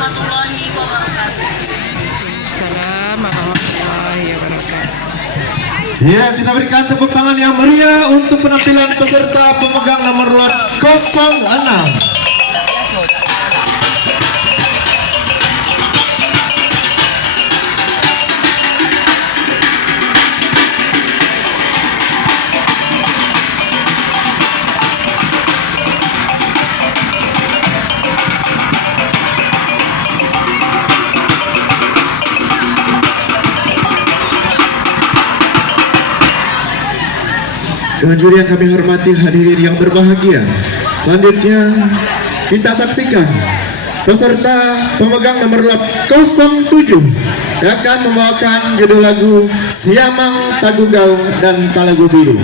warahmatullahi wabarakatuh. Assalamualaikum warahmatullahi wabarakatuh. Ya, kita berikan tepuk tangan yang meriah untuk penampilan peserta pemegang nomor lot 06. Dewan juri yang kami hormati, hadirin yang berbahagia, selanjutnya kita saksikan peserta pemegang nomor lot 07 yang akan membawakan judul lagu Siamang Tagugau dan Talagu Biru.